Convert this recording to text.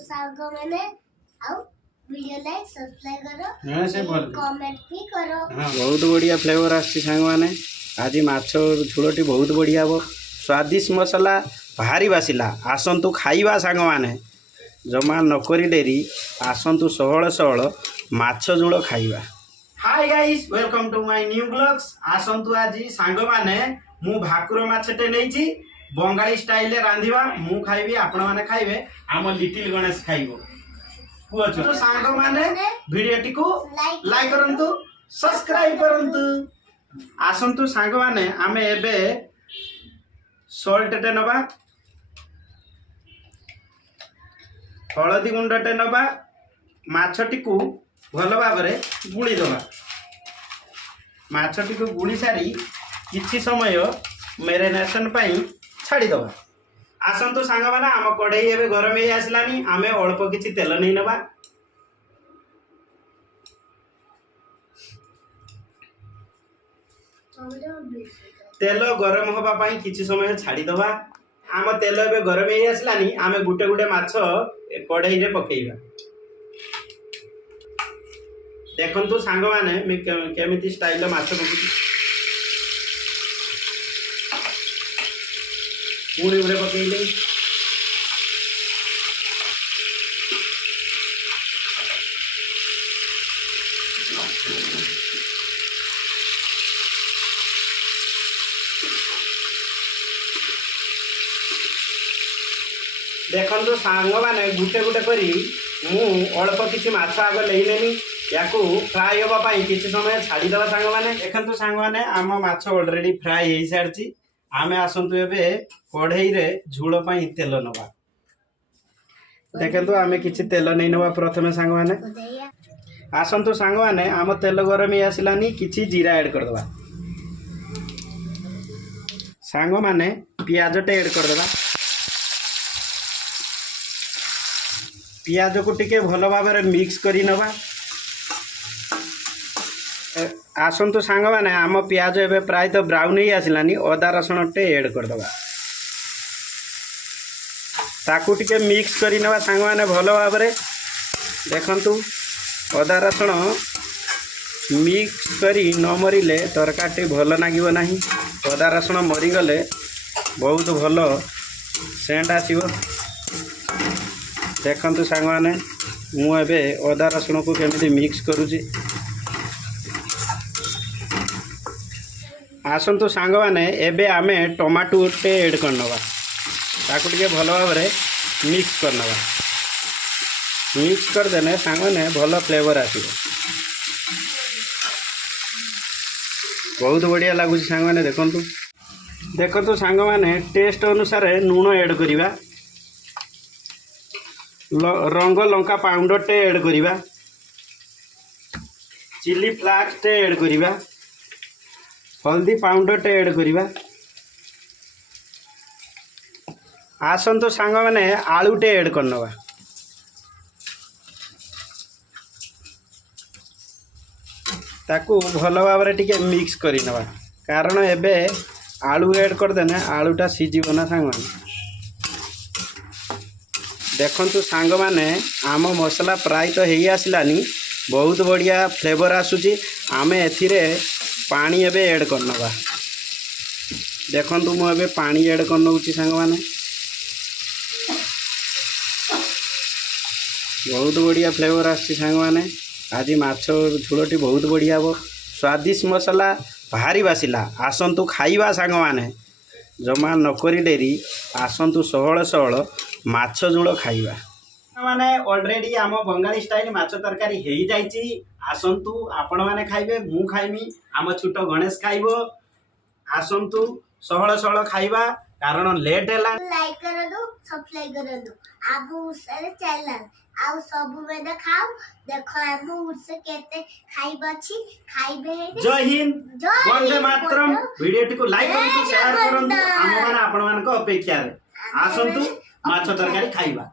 साग मैंने आउ वीडियो लाइक सब्सक्राइब करो हां से बोल कमेंट भी करो। हां बहुत बढ़िया फ्लेवर आछि सांग माने आज माछ झोलटी बहुत बढ़िया हो स्वादिष्ट मसाला भारी बासिला आसंतु खाइबा सांग माने जमा नकरी डेरी आसंतु सहल सहल माछ झोल खाइबा। Hi guys welcome to my new blogs आसंतु आज सांग माने मु भाकुर माछटे नैची बंगाली स्टाइल रे रांधिबा मु खाइबी आपण माने खाइबे आम लिटिल गणेश खाइबो कुछ तो सांग माने वीडियोटी को लाइक करंतु सब्सक्राइब करंतु आसंतु सांग माने आमे एबे सॉल्ट टे नबा हळदी गुंडटे नबा माछटी को भल भाव में गुड़ी दबा माछटी को गुड़ी सारी किछि समय मेरिनेशन पाई छाड़ी दबा। आसंतु सांग माने आम कढ़ई एबे गरम हे आसलानी आमे अल्प किछि तेल नहीं नबा तेल गरम होबा पाई किछि समय छाड़ी दबा आम तेल एबे गरम हे आसलानी आमे गुटे गुटे माछ कढ़ई रे पकेइबा। देखंतु सांग माने केमिति स्टाइल माछ पकु पूरी उड़े पकेइले देखंतु सांग माने गुटे गुटे करी मु अल्प किछि माछ आग लेइलेनी याकू फ्राई होबा पाई किछि समय छाड़ी दबा सांग माने। देखंतु सांग माने आम माछ ऑलरेडी फ्राई हे सारची आमे आसंतु एबे कढ़ई रे झोल पाई तेल नबा देखंतु आमे किछि तेल नै नबा प्रथमे सांग माने आसंतु सांग माने आम तेल गरम हे आसलानी किछि जीरा ऐड कर दबा सांग माने प्याज टे ऐड कर दबा प्याज को टिके भल भाव में मिक्स करी नबा। आसंतु सांग माने आम प्याज एबे प्राय तो ब्राउन ही आसलानी अदा रसुण टे ऐड कर दबा ताकू टिके मिक्स करी नबा सांग माने भल भाव में देखंतु अदा रसुण मिक्स करी न मरिले तरकारी भल नागिबो नाही अदा रसुण मरीगले बहुत भल सेंट आसीबो। देखंतु सांग माने मु एबे अदा रसुण को केमिति मिक्स करूची आसंतु सांग माने एबे आमे टमाटो टे ऐड करनबा ताकू टिके भल भाव में मिक्स करनबा मिक्स कर देने सांग माने भल फ्लेवर आसीबो बहुत बढ़िया लागुची सांग माने। देखंतु देखंतु सांग माने टेस्ट अनुसार लूण ऐड करिबा रंग लंका पाउडर टे ऐड करिबा चिली फ्लेक्स टे ऐड करिबा हल्दी पाउडर टे ऐड करिबा आसंतु सांग माने आलू टे ऐड करनबा ताकू भल भाव में टिके मिक्स करी नबा कारण एबे आलू ऐड कर देने आलूटा सीजीबो ना सांग माने। देखंतु सांग माने आम मसला प्राय तो हेई आसलानी बहुत बढ़िया फ्लेवर आसुची आमे एथिरे पानी एबे ऐड करनबा देखंतु मु एबे पानी ऐड करनउची सांग माने बहुत बढ़िया फ्लेवर आसी सांग माने आज माछ झोलटी बहुत बढ़िया हो स्वादिष्ट मसाला भारी बासिला आसंतु खाइबा सांग माने जमा नकरी डेरी आसंतु सहल सहल माछ झोल खाइबा माने ऑलरेडी आम बंगाली स्टाइल माछ तरकारी हे जाइची आसंतु आपण माने खाइबे मु खाइमी आम छोटो गणेश खाइबो आसंतु सहल सहल खाइबा कारण लेट हैला लाइक कर दो सब्सक्राइब कर दो आप उसे चैनल आउ सब में देखाओ देखो हम उसे केते खाइबा छी खाइबे। जय हिंद वंदे मातरम वीडियो को लाइक करंतु शेयर करंतु आम माने आपण मान को अपेक्षा रे आसंतु माछ तरकारी खाइबा।